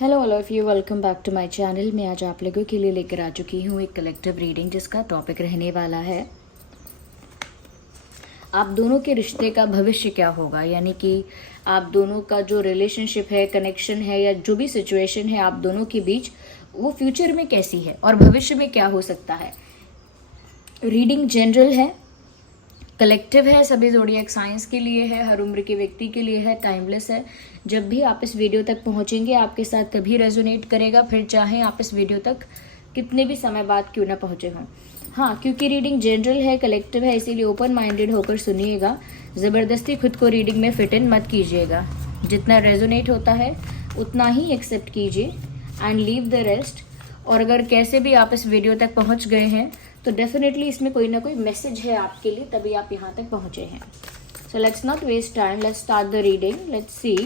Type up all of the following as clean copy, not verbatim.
Hello all of you, welcome back to my channel. मैं आज आप लोगों के लिए लेकर आ चुकी हूँ एक कलेक्टिव रीडिंग जिसका टॉपिक रहने वाला है आप दोनों के रिश्ते का भविष्य क्या होगा। यानी कि आप दोनों का जो रिलेशनशिप है, कनेक्शन है या जो भी सिचुएशन है आप दोनों के बीच, वो फ्यूचर में कैसी है और भविष्य में क्या हो सकता है। रीडिंग जनरल है, कलेक्टिव है, सभी ज़ोडिएक साइंस के लिए है, हर उम्र के व्यक्ति के लिए है, टाइमलेस है। जब भी आप इस वीडियो तक पहुंचेंगे आपके साथ कभी रेजोनेट करेगा, फिर चाहे आप इस वीडियो तक कितने भी समय बाद क्यों ना पहुंचे हों। हाँ, क्योंकि रीडिंग जनरल है, कलेक्टिव है, इसीलिए ओपन माइंडेड होकर सुनिएगा। ज़बरदस्ती खुद को रीडिंग में फिट इन मत कीजिएगा। जितना रेजोनेट होता है उतना ही एक्सेप्ट कीजिए एंड लीव द रेस्ट। और अगर कैसे भी आप इस वीडियो तक पहुंच गए हैं तो डेफिनेटली इसमें कोई ना कोई मैसेज है आपके लिए, तभी आप यहाँ तक पहुँचे हैं। So let's not waste time, let's start the reading, let's see.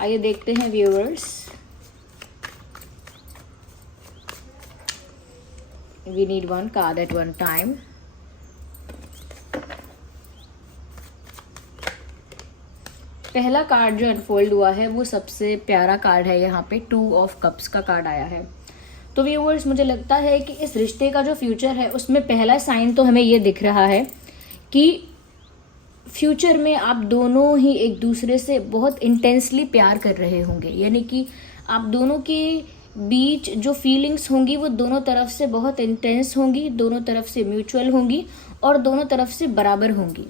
आइए देखते हैं viewers. We need one card at one time. पहला कार्ड जो अनफोल्ड हुआ है वो सबसे प्यारा कार्ड है। यहाँ पे 2 ऑफ कप्स का कार्ड आया है। तो व्यूअर्स, मुझे लगता है कि इस रिश्ते का जो फ्यूचर है उसमें पहला साइन तो हमें ये दिख रहा है कि फ्यूचर में आप दोनों ही एक दूसरे से बहुत इंटेंसली प्यार कर रहे होंगे। यानी कि आप दोनों के बीच जो फीलिंग्स होंगी वो दोनों तरफ से बहुत इंटेंस होंगी, दोनों तरफ से म्यूचुअल होंगी और दोनों तरफ से बराबर होंगी।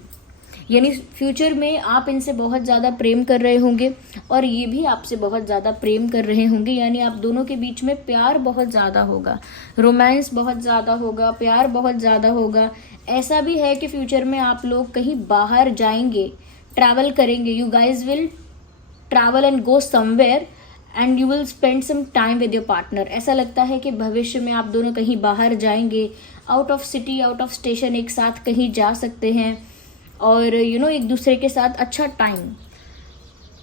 यानी फ्यूचर में आप इनसे बहुत ज़्यादा प्रेम कर रहे होंगे और ये भी आपसे बहुत ज़्यादा प्रेम कर रहे होंगे। यानी आप दोनों के बीच में प्यार बहुत ज़्यादा होगा, रोमांस बहुत ज़्यादा होगा, प्यार बहुत ज़्यादा होगा। ऐसा भी है कि फ्यूचर में आप लोग कहीं बाहर जाएंगे, ट्रैवल करेंगे। You guys will travel and go somewhere and you will spend some time with your partner. ऐसा लगता है कि भविष्य में आप दोनों कहीं बाहर जाएंगे, out of city, out of station, एक साथ कहीं जा सकते हैं और एक दूसरे के साथ अच्छा टाइम,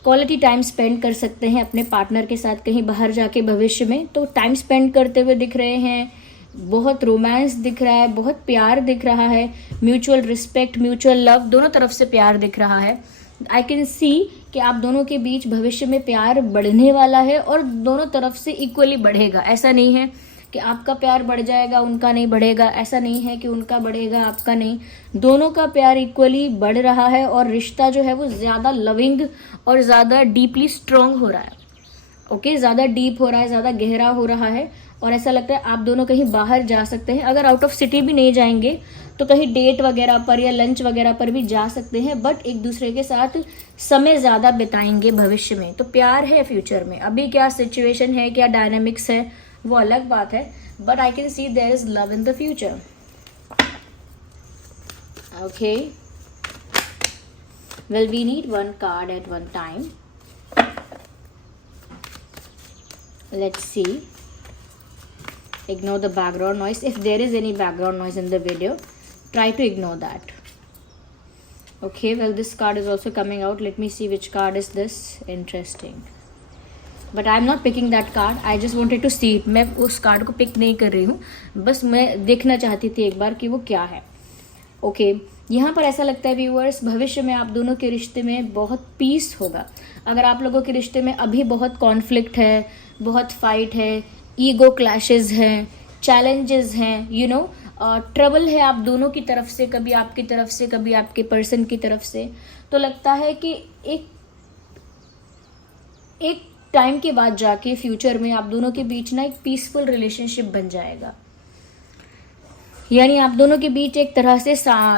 क्वालिटी टाइम स्पेंड कर सकते हैं अपने पार्टनर के साथ कहीं बाहर जाके भविष्य में। तो टाइम स्पेंड करते हुए दिख रहे हैं, बहुत रोमांस दिख रहा है, बहुत प्यार दिख रहा है, म्यूचुअल रिस्पेक्ट, म्यूचुअल लव, दोनों तरफ से प्यार दिख रहा है। आई कैन सी कि आप दोनों के बीच भविष्य में प्यार बढ़ने वाला है और दोनों तरफ से इक्वली बढ़ेगा। ऐसा नहीं है कि आपका प्यार बढ़ जाएगा उनका नहीं बढ़ेगा, ऐसा नहीं है कि उनका बढ़ेगा आपका नहीं। दोनों का प्यार इक्वली बढ़ रहा है और रिश्ता जो है वो ज़्यादा लविंग और ज़्यादा डीपली स्ट्रॉन्ग हो रहा है। ओके, ज़्यादा डीप हो रहा है, ज़्यादा गहरा हो रहा है और ऐसा लगता है आप दोनों कहीं बाहर जा सकते हैं। अगर आउट ऑफ सिटी भी नहीं जाएंगे तो कहीं डेट वगैरह पर या लंच वगैरह पर भी जा सकते हैं, बट एक दूसरे के साथ समय ज़्यादा बिताएंगे भविष्य में। तो प्यार है फ्यूचर में। अभी क्या सिचुएशन है, क्या डायनामिक्स है, वो अलग बात है, but I can see there is love in the future. Okay, well we need one card at one time. Let's see. Ignore the background noise. If there is any background noise in the video, try to ignore that. Okay, well this card is also coming out. Let me see which card is this. Interesting. But I'm not picking that card. I just wanted to see it. मैं उस card को pick नहीं कर रही हूँ, बस मैं देखना चाहती थी एक बार कि वो क्या है। ओके, यहाँ पर ऐसा लगता है व्यूअर्स, भविष्य में आप दोनों के रिश्ते में बहुत पीस होगा। अगर आप लोगों के रिश्ते में अभी बहुत कॉन्फ्लिक्ट है, बहुत फाइट है, ईगो क्लैशेस हैं, चैलेंजेस हैं, ट्रबल है आप दोनों की तरफ से, कभी आपकी तरफ से, कभी आपके पर्सन की तरफ से, तो लगता है कि एक टाइम के बाद जाके फ्यूचर में आप दोनों के बीच ना एक पीसफुल रिलेशनशिप बन जाएगा। यानी आप दोनों के बीच एक तरह से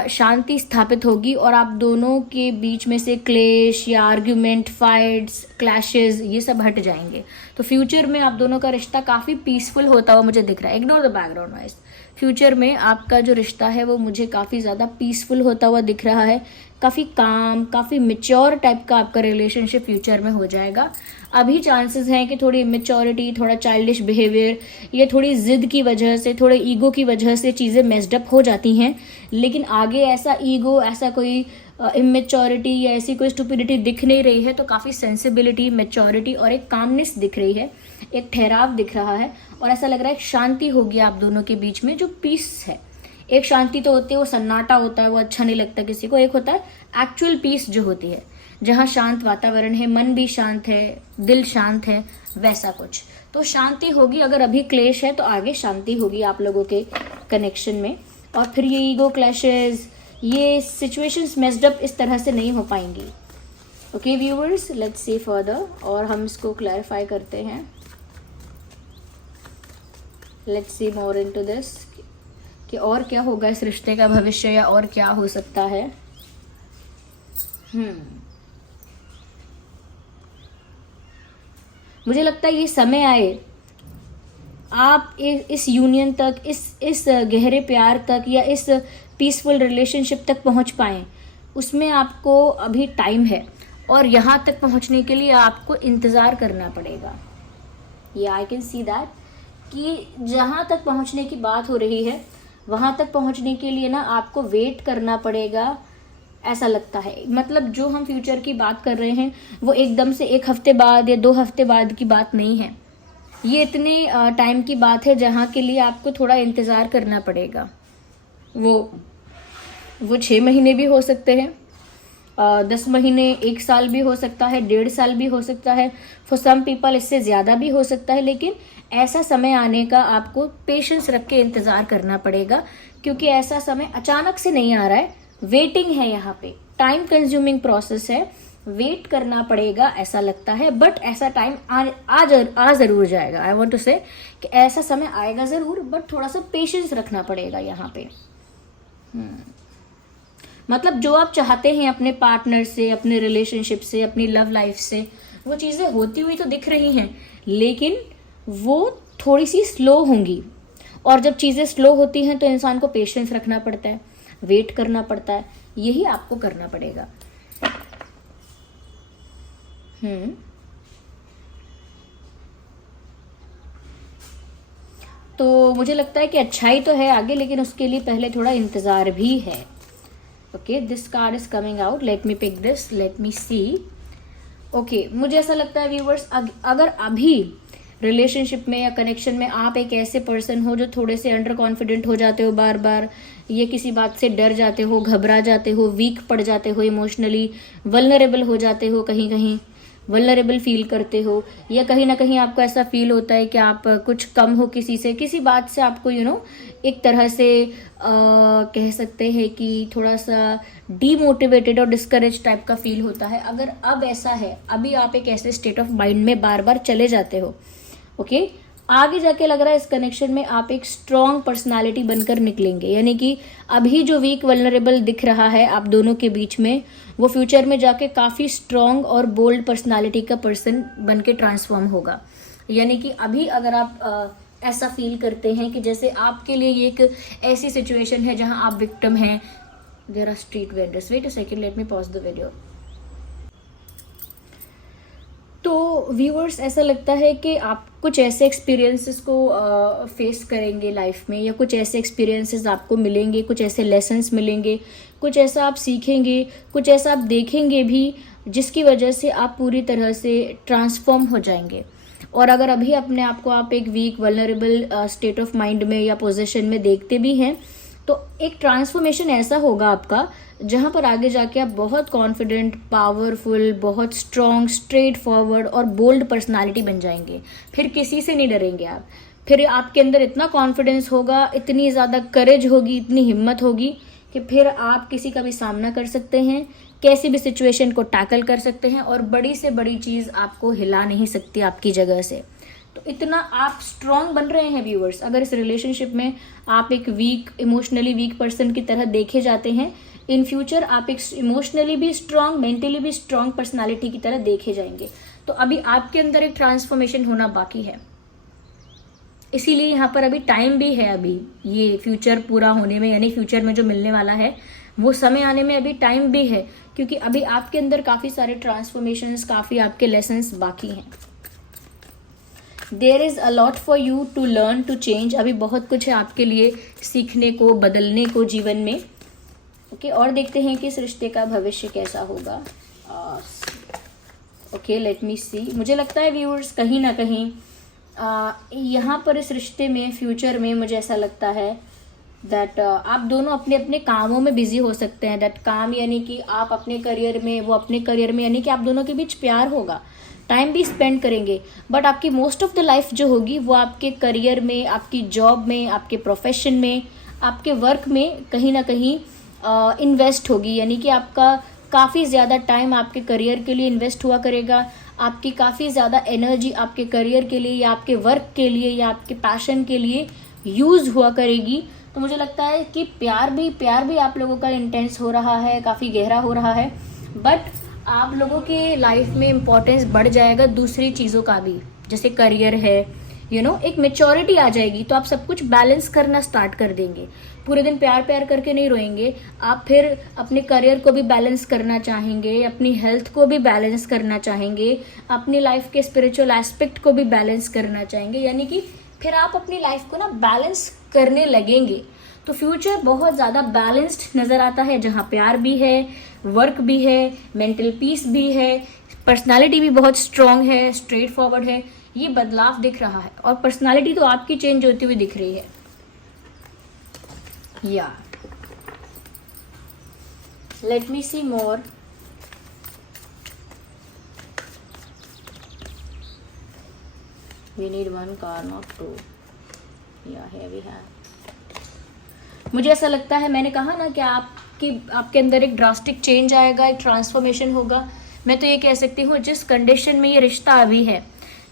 शांति स्थापित होगी और आप दोनों के बीच में से क्लेश या आर्ग्यूमेंट, फाइट्स, क्लैशेस, ये सब हट जाएंगे। तो फ्यूचर में आप दोनों का रिश्ता काफ़ी पीसफुल होता हुआ मुझे दिख रहा है। Ignore the background noise. Future में आपका जो रिश्ता है वो मुझे काफ़ी ज़्यादा पीसफुल होता हुआ दिख रहा है। काफ़ी काम, काफ़ी मेच्योर टाइप का आपका रिलेशनशिप फ्यूचर में हो जाएगा। अभी चांसेस हैं कि थोड़ी इमेच्योरिटी, थोड़ा चाइल्डिश बिहेवियर, ये थोड़ी जिद की वजह से, थोड़े ईगो की वजह से चीज़ें मेस्ड अप हो जाती हैं, लेकिन आगे ऐसा ईगो, ऐसा कोई इमेच्योरिटी या ऐसी कोई स्टुपिडिटी दिख नहीं रही है। तो काफ़ी सेंसिबिलिटी, मेच्योरिटी और एक कामनेस दिख रही है, एक ठहराव दिख रहा है और ऐसा लग रहा है एक शांति होगी आप दोनों के बीच में, जो पीस है। एक शांति तो होती है, वो सन्नाटा होता है, वो अच्छा नहीं लगता किसी को। एक होता है एक्चुअल पीस जो होती है, जहाँ शांत वातावरण है, मन भी शांत है, दिल शांत है, वैसा कुछ। तो शांति होगी, अगर अभी क्लेश है तो आगे शांति होगी आप लोगों के कनेक्शन में, और फिर ये ईगो क्लैशेस, ये सिचुएशंस मेस्ड अप इस तरह से नहीं हो पाएंगी। Okay viewers, let's see further, और हम इसको क्लैरिफाई करते हैं। Let's see more into this कि और क्या होगा इस रिश्ते का भविष्य, या और क्या हो सकता है। मुझे लगता है ये समय आए आप इस यूनियन तक, इस गहरे प्यार तक, या इस पीसफुल रिलेशनशिप तक पहुंच पाएं, उसमें आपको अभी टाइम है, और यहाँ तक पहुंचने के लिए आपको इंतज़ार करना पड़ेगा। ये आई कैन सी दैट कि जहाँ तक पहुंचने की बात हो रही है वहाँ तक पहुंचने के लिए ना आपको वेट करना पड़ेगा, ऐसा लगता है। मतलब जो हम फ्यूचर की बात कर रहे हैं वो एकदम से 1 हफ्ते बाद या 2 हफ्ते बाद की बात नहीं है, ये इतने टाइम की बात है जहाँ के लिए आपको थोड़ा इंतज़ार करना पड़ेगा। वो 6 महीने भी हो सकते हैं, 10 महीने, 1 साल भी हो सकता है, 1.5 साल भी हो सकता है, फॉर सम पीपल इससे ज़्यादा भी हो सकता है। लेकिन ऐसा समय आने का आपको पेशेंस रख के इंतज़ार करना पड़ेगा, क्योंकि ऐसा समय अचानक से नहीं आ रहा है, वेटिंग है, यहाँ पे टाइम कंज्यूमिंग प्रोसेस है, वेट करना पड़ेगा ऐसा लगता है। बट ऐसा टाइम आ ज़रूर जाएगा। आई वॉन्ट टू से कि ऐसा समय आएगा ज़रूर, बट थोड़ा सा पेशेंस रखना पड़ेगा यहाँ पे। मतलब जो आप चाहते हैं अपने पार्टनर से, अपने रिलेशनशिप से, अपनी लव लाइफ से, वो चीज़ें होती हुई तो दिख रही हैं, लेकिन वो थोड़ी सी स्लो होंगी। और जब चीज़ें स्लो होती हैं तो इंसान को पेशेंस रखना पड़ता है, वेट करना पड़ता है, यही आपको करना पड़ेगा। तो मुझे लगता है कि अच्छाई तो है आगे, लेकिन उसके लिए पहले थोड़ा इंतज़ार भी है। Okay, this card is coming out, let me pick this, let me see. Okay, मुझे ऐसा लगता है व्यूवर्स, अगर अभी रिलेशनशिप में या कनेक्शन में आप एक ऐसे पर्सन हो जो थोड़े से अंडर कॉन्फिडेंट हो जाते हो बार बार, ये किसी बात से डर जाते हो, घबरा जाते हो, वीक पड़ जाते हो, इमोशनली वल्नरेबल हो जाते हो, कहीं कहीं वल्नरेबल फील करते हो, या कहीं ना कहीं आपको ऐसा फील होता है कि आप कुछ कम हो किसी से, किसी बात से आपको एक तरह से कह सकते हैं कि थोड़ा सा डीमोटिवेटेड और डिस्करेज टाइप का फील होता है। अगर अब ऐसा है, अभी आप एक ऐसे स्टेट ऑफ माइंड में बार बार चले जाते हो, ओके, आगे जाके लग रहा है इस कनेक्शन में आप एक स्ट्रॉन्ग पर्सनालिटी बनकर निकलेंगे। यानी कि अभी जो वीक वल्नरेबल दिख रहा है आप दोनों के बीच में, वो फ्यूचर में जाके काफ़ी स्ट्रॉन्ग और बोल्ड पर्सनालिटी का पर्सन बन के ट्रांसफॉर्म होगा। यानी कि अभी अगर आप ऐसा फील करते हैं कि जैसे आपके लिए ये एक ऐसी सिचुएशन है जहां आप विक्टिम हैं, there are street vendors, wait a second, let me pause the video. तो व्यूअर्स, ऐसा लगता है कि आप कुछ ऐसे एक्सपीरियंसेस को फेस करेंगे लाइफ में, या कुछ ऐसे एक्सपीरियंसेस आपको मिलेंगे, कुछ ऐसे लेसन्स मिलेंगे, कुछ ऐसा आप सीखेंगे, कुछ ऐसा आप देखेंगे भी, जिसकी वजह से आप पूरी तरह से ट्रांसफॉर्म हो जाएंगे। और अगर अभी अपने आप को आप एक weak vulnerable state of mind में या पोजीशन में देखते भी हैं, तो एक ट्रांसफॉर्मेशन ऐसा होगा आपका जहां पर आगे जाके आप बहुत कॉन्फिडेंट, पावरफुल, बहुत स्ट्रॉन्ग, स्ट्रेट फॉरवर्ड और बोल्ड पर्सनालिटी बन जाएंगे। फिर किसी से नहीं डरेंगे आप, फिर आपके अंदर इतना कॉन्फिडेंस होगा, इतनी ज़्यादा करेज होगी, इतनी हिम्मत होगी कि फिर आप किसी का भी सामना कर सकते हैं, कैसी भी सिचुएशन को टैकल कर सकते हैं, और बड़ी से बड़ी चीज़ आपको हिला नहीं सकती आपकी जगह से। तो इतना आप स्ट्रॉन्ग बन रहे हैं व्यूअर्स। अगर इस रिलेशनशिप में आप एक वीक, इमोशनली वीक पर्सन की तरह देखे जाते हैं, इन फ्यूचर आप एक इमोशनली भी स्ट्रॉन्ग, मेंटली भी स्ट्रॉन्ग पर्सनालिटी की तरह देखे जाएंगे। तो अभी आपके अंदर एक ट्रांसफॉर्मेशन होना बाकी है, इसीलिए यहाँ पर अभी टाइम भी है। अभी ये फ्यूचर पूरा होने में, यानी फ्यूचर में जो मिलने वाला है वो समय आने में अभी टाइम भी है, क्योंकि अभी आपके अंदर काफ़ी सारे ट्रांसफॉर्मेशंस, काफ़ी आपके लेसन्स बाकी हैं। There is a lot for you to learn, to change. अभी बहुत कुछ है आपके लिए सीखने को, बदलने को जीवन में। ओके, और देखते हैं कि इस रिश्ते का भविष्य कैसा होगा। ओके, लेट मी सी। मुझे लगता है व्यूअर्स, कहीं ना कहीं यहाँ पर इस रिश्ते में, फ्यूचर में, मुझे ऐसा लगता है दैट आप दोनों अपने अपने कामों में बिजी हो सकते हैं। दैट काम यानी कि आप अपने करियर में, वो अपने करियर में, यानी कि आप दोनों के बीच प्यार होगा। टाइम भी स्पेंड करेंगे, बट आपकी मोस्ट ऑफ द लाइफ जो होगी वो आपके करियर में, आपकी जॉब में, आपके प्रोफेशन में, आपके वर्क में कहीं ना कहीं इन्वेस्ट होगी। यानी कि आपका काफ़ी ज़्यादा टाइम आपके करियर के लिए इन्वेस्ट हुआ करेगा, आपकी काफ़ी ज़्यादा एनर्जी आपके करियर के लिए या आपके वर्क के लिए या आपके पैशन के लिए यूज़ हुआ करेगी। तो मुझे लगता है कि प्यार भी आप लोगों का इंटेंस हो रहा है, काफ़ी गहरा हो रहा है, बट आप लोगों के लाइफ में इम्पोर्टेंस बढ़ जाएगा दूसरी चीज़ों का भी, जैसे करियर है, एक मेच्योरिटी आ जाएगी, तो आप सब कुछ बैलेंस करना स्टार्ट कर देंगे। पूरे दिन प्यार प्यार करके नहीं रोएंगे आप, फिर अपने करियर को भी बैलेंस करना चाहेंगे, अपनी हेल्थ को भी बैलेंस करना चाहेंगे, अपनी लाइफ के स्पिरिचुअल एस्पेक्ट को भी बैलेंस करना चाहेंगे। यानी कि फिर आप अपनी लाइफ को ना बैलेंस करने लगेंगे। तो फ्यूचर बहुत ज़्यादा बैलेंस्ड नज़र आता है, जहाँ प्यार भी है, वर्क भी है, मेंटल पीस भी है, पर्सनालिटी भी बहुत स्ट्रांग है, स्ट्रेट फॉरवर्ड है। ये बदलाव दिख रहा है और पर्सनालिटी तो आपकी चेंज होती हुई दिख रही है। या let me see more. We need one car not two. या है वी हैव। मुझे ऐसा लगता है, मैंने कहा ना कि आपके अंदर एक ड्रास्टिक चेंज आएगा, एक ट्रांसफॉर्मेशन होगा। मैं तो ये कह सकती हूँ जिस कंडीशन में ये रिश्ता अभी है,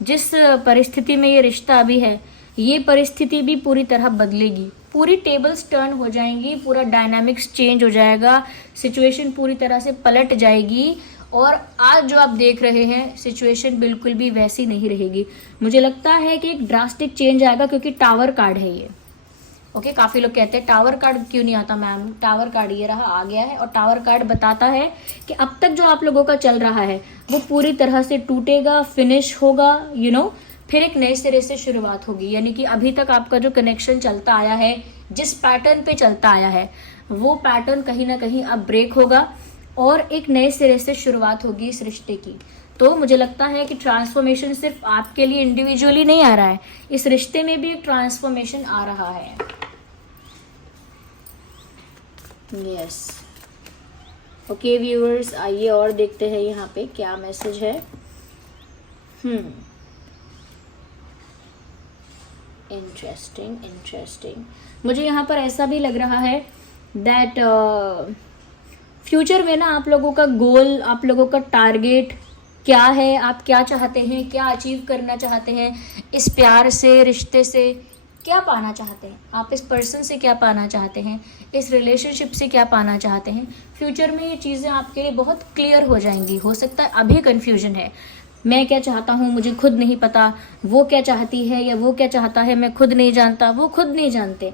जिस परिस्थिति में ये रिश्ता अभी है, ये परिस्थिति भी पूरी तरह बदलेगी, पूरी टेबल्स टर्न हो जाएंगी, पूरा डायनामिक्स चेंज हो जाएगा, सिचुएशन पूरी तरह से पलट जाएगी। और आज जो आप देख रहे हैं सिचुएशन बिल्कुल भी वैसी नहीं रहेगी। मुझे लगता है कि एक ड्रास्टिक चेंज आएगा, क्योंकि टावर कार्ड है ये। ओके, काफ़ी लोग कहते हैं टावर कार्ड क्यों नहीं आता मैम। टावर कार्ड ये रहा, आ गया है, और टावर कार्ड बताता है कि अब तक जो आप लोगों का चल रहा है वो पूरी तरह से टूटेगा, फिनिश होगा, फिर एक नए सिरे से शुरुआत होगी। यानी कि अभी तक आपका जो कनेक्शन चलता आया है, जिस पैटर्न पे चलता आया है, वो पैटर्न कहीं ना कहीं अब ब्रेक होगा और एक नए सिरे से शुरुआत होगी इस रिश्ते की। तो मुझे लगता है कि ट्रांसफॉर्मेशन सिर्फ आपके लिए इंडिविजुअली नहीं आ रहा है, इस रिश्ते में भी एक ट्रांसफॉर्मेशन आ रहा है। यस, ओके व्यूअर्स, आइए और देखते हैं यहाँ पे क्या मैसेज है। इंटरेस्टिंग। मुझे यहाँ पर ऐसा भी लग रहा है दैट फ्यूचर में ना आप लोगों का गोल, आप लोगों का टारगेट क्या है, आप क्या चाहते हैं, क्या अचीव करना चाहते हैं, इस प्यार से, रिश्ते से क्या पाना चाहते हैं, आप इस पर्सन से क्या पाना चाहते हैं, इस रिलेशनशिप से क्या पाना चाहते हैं। फ्यूचर में ये चीज़ें आपके लिए बहुत क्लियर हो जाएंगी। हो सकता है अभी कन्फ्यूजन है, मैं क्या चाहता हूँ मुझे खुद नहीं पता, वो क्या चाहती है या वो क्या चाहता है मैं खुद नहीं जानता, वो खुद नहीं जानते,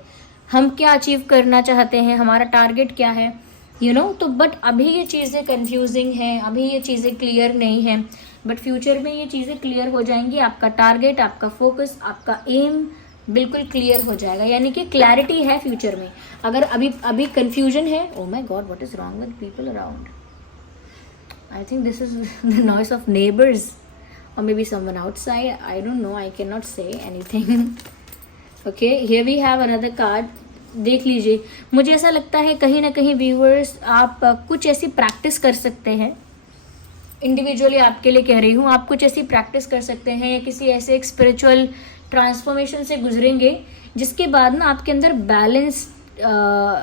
हम क्या अचीव करना चाहते हैं, हमारा टारगेट क्या है, तो बट अभी ये चीज़ें कंफ्यूजिंग हैं, अभी ये चीज़ें क्लियर नहीं हैं, बट फ्यूचर में ये चीज़ें क्लियर हो जाएंगी। आपका टारगेट, आपका फोकस, आपका एम बिल्कुल क्लियर हो जाएगा। यानी कि क्लैरिटी है फ्यूचर में। अगर अभी कंफ्यूजन है, oh my god what is wrong with people around, I think this is the noise of neighbours और may be someone outside, I don't know, I can not say anything. Okay, here we have another card, देख लीजिए। मुझे ऐसा लगता है कहीं ना कहीं व्यूअर्स आप कुछ ऐसी प्रैक्टिस कर सकते हैं, इंडिविजुअली आपके लिए कह रही हूँ, आप कुछ ऐसी प्रैक्टिस कर सकते हैं या किसी ऐसे एक स्पिरिचुअल ट्रांसफॉर्मेशन से गुजरेंगे जिसके बाद ना आपके अंदर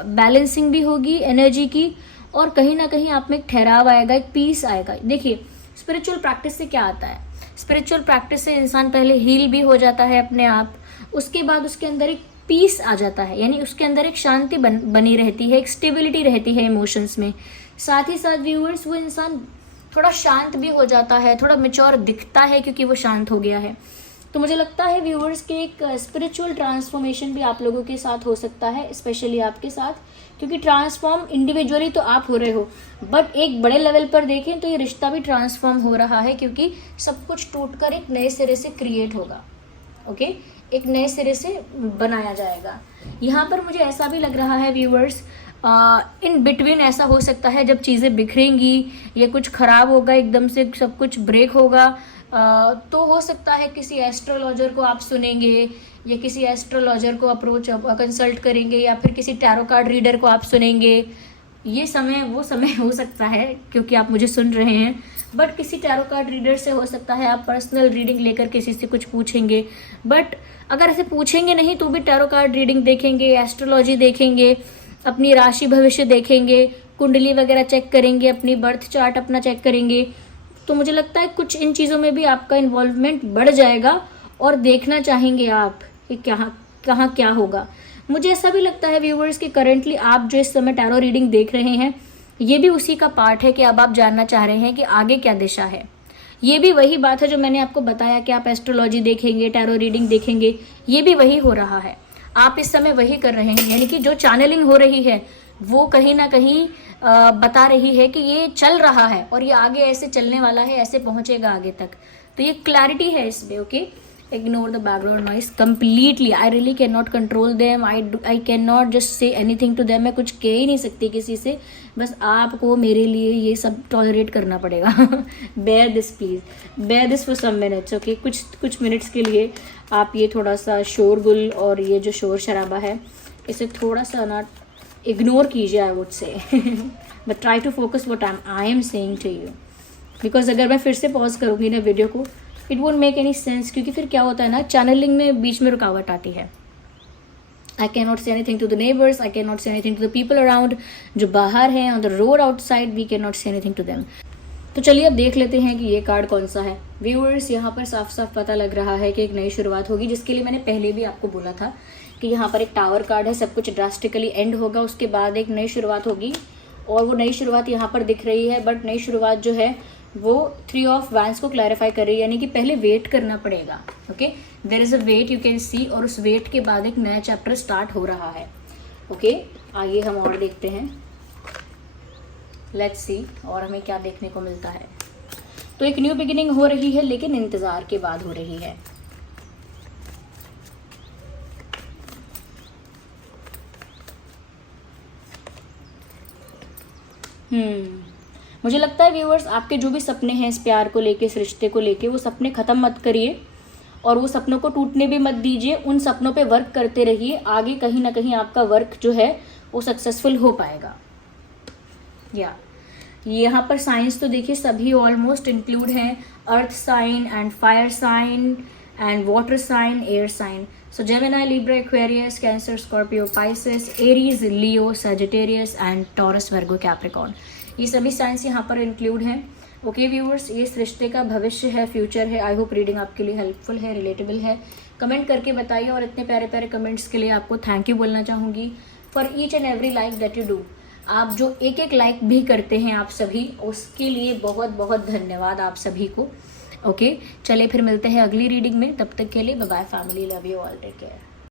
बैलेंसिंग भी होगी एनर्जी की, और कहीं ना कहीं आप में एक ठहराव आएगा, एक पीस आएगा। देखिए, स्पिरिचुअल प्रैक्टिस से क्या आता है, स्पिरिचुअल प्रैक्टिस से इंसान पहले हील भी हो जाता है अपने आप, उसके बाद उसके अंदर एक पीस आ जाता है, यानी उसके अंदर एक शांति बनी रहती है, एक स्टेबिलिटी रहती है इमोशंस में। साथ ही साथ व्यूअर्स वो इंसान थोड़ा शांत भी हो जाता है, थोड़ा मैच्योर दिखता है क्योंकि वो शांत हो गया है। तो मुझे लगता है व्यूअर्स के एक स्पिरिचुअल ट्रांसफॉर्मेशन भी आप लोगों के साथ हो सकता है, स्पेशली आपके साथ, क्योंकि ट्रांसफॉर्म इंडिविजुअली तो आप हो रहे हो, बट एक बड़े लेवल पर देखें तो ये रिश्ता भी ट्रांसफॉर्म हो रहा है, क्योंकि सब कुछ टूटकर एक नए सिरे से क्रिएट होगा। ओके, एक नए सिरे से बनाया जाएगा। यहाँ पर मुझे ऐसा भी लग रहा है व्यूअर्स, इन बिटवीन ऐसा हो सकता है जब चीज़ें बिखरेंगी या कुछ खराब होगा, एकदम से सब कुछ ब्रेक होगा, तो हो सकता है किसी एस्ट्रोलॉजर को आप सुनेंगे या किसी एस्ट्रोलॉजर को कंसल्ट करेंगे या फिर किसी टैरो कार्ड रीडर को आप सुनेंगे। ये समय वो समय हो सकता है, क्योंकि आप मुझे सुन रहे हैं, बट किसी टैरो कार्ड रीडर से हो सकता है आप पर्सनल रीडिंग लेकर किसी से कुछ पूछेंगे, बट अगर ऐसे पूछेंगे नहीं तो भी टैरो कार्ड रीडिंग देखेंगे, एस्ट्रोलॉजी देखेंगे, अपनी राशि भविष्य देखेंगे, कुंडली वगैरह चेक करेंगे, अपनी बर्थ चार्ट अपना चेक करेंगे, तो मुझे लगता है कुछ इन चीज़ों में भी आपका इन्वॉल्वमेंट बढ़ जाएगा और देखना चाहेंगे आप कि कहाँ क्या होगा। मुझे ऐसा भी लगता है व्यूवर्स कि करेंटली आप जो इस समय टैरो रीडिंग देख रहे हैं ये भी उसी का पार्ट है कि अब आप जानना चाह रहे हैं कि आगे क्या दिशा है। ये भी वही बात है जो मैंने आपको बताया कि आप एस्ट्रोलॉजी देखेंगे, टैरो रीडिंग देखेंगे, ये भी वही हो रहा है। आप इस समय वही कर रहे हैं, यानी कि जो चैनलिंग हो रही है वो कहीं ना कहीं बता रही है कि ये चल रहा है और ये आगे ऐसे चलने वाला है, ऐसे पहुंचेगा आगे तक। तो ये क्लैरिटी है इसमें। Okay, ignore the background noise completely. I really cannot control them. I cannot just say anything to them. मैं कुछ कह ही नहीं सकती किसी से, बस आपको मेरे लिए ये सब टॉलरेट करना पड़ेगा। bear this please, bear this for some minutes. Okay, कुछ मिनट्स के लिए आप ये थोड़ा सा शोरगुल और ये जो शोर शराबा है इसे थोड़ा सा ना इग्नोर कीजिए, I would say, but try to focus what I am saying to you, because अगर मैं फिर से पॉज करूँगी ना वीडियो को, it won't make any sense, क्योंकि फिर क्या होता है ना, चैनलिंग में बीच में रुकावट आती है। I can not say anything to the neighbours, I can not say anything to the people around, जो बाहर हैं on the road outside, we can not say anything to them. तो चलिए अब देख लेते हैं कि ये कार्ड कौन सा है। व्यूअर्स, यहाँ पर साफ साफ पता लग रहा है कि एक नई शुरुआत होगी, जिसके लिए मैंने पहले भी आपको बोला था कि यहाँ पर एक टावर कार्ड है, सब कुछ ड्रास्टिकली एंड होगा, उसके बाद एक नई शुरुआत होगी, और वो नई शुरुआत यहाँ पर दिख रही है। बट नई शुरुआत जो है वो 3 ऑफ वैंड्स को क्लैरिफाई कर रही है, यानी कि पहले वेट करना पड़ेगा। Okay, there is a wait, you can see, और उस वेट के बाद एक नया चैप्टर स्टार्ट हो रहा है। ओके, आइए हम और देखते हैं, लेट्स सी और हमें क्या देखने को मिलता है। तो एक न्यू बिगिनिंग हो रही है, लेकिन इंतजार के बाद हो रही है। मुझे लगता है व्यूअर्स, आपके जो भी सपने हैं इस प्यार को लेके, इस रिश्ते को लेके, वो सपने खत्म मत करिए और वो सपनों को टूटने भी मत दीजिए। उन सपनों पे वर्क करते रहिए, आगे कहीं ना कहीं आपका वर्क जो है वो सक्सेसफुल हो पाएगा। या यहाँ पर साइंस तो देखिए सभी ऑलमोस्ट इंक्लूड हैं, earth sign and fire sign and water sign, air sign. So Gemini, Libra, Aquarius, Cancer, Scorpio, Pisces, Aries, Leo, Sagittarius and Taurus, Virgo, Capricorn, ये सभी साइंस यहाँ पर इंक्लूड हैं। ओके व्यूअर्स, ये इस रिश्ते का भविष्य है, फ्यूचर है। आई होप रीडिंग आपके लिए हेल्पफुल है, रिलेटेबल है। कमेंट करके बताइए, और इतने प्यारे प्यारे कमेंट्स के लिए आपको थैंक यू बोलना चाहूँगी for each and every like that you do. आप जो एक एक लाइक भी करते हैं आप सभी, उसके लिए बहुत बहुत धन्यवाद आप सभी को। ओके, चलिए फिर मिलते हैं अगली रीडिंग में, तब तक के लिए bye bye family, love you all, take care.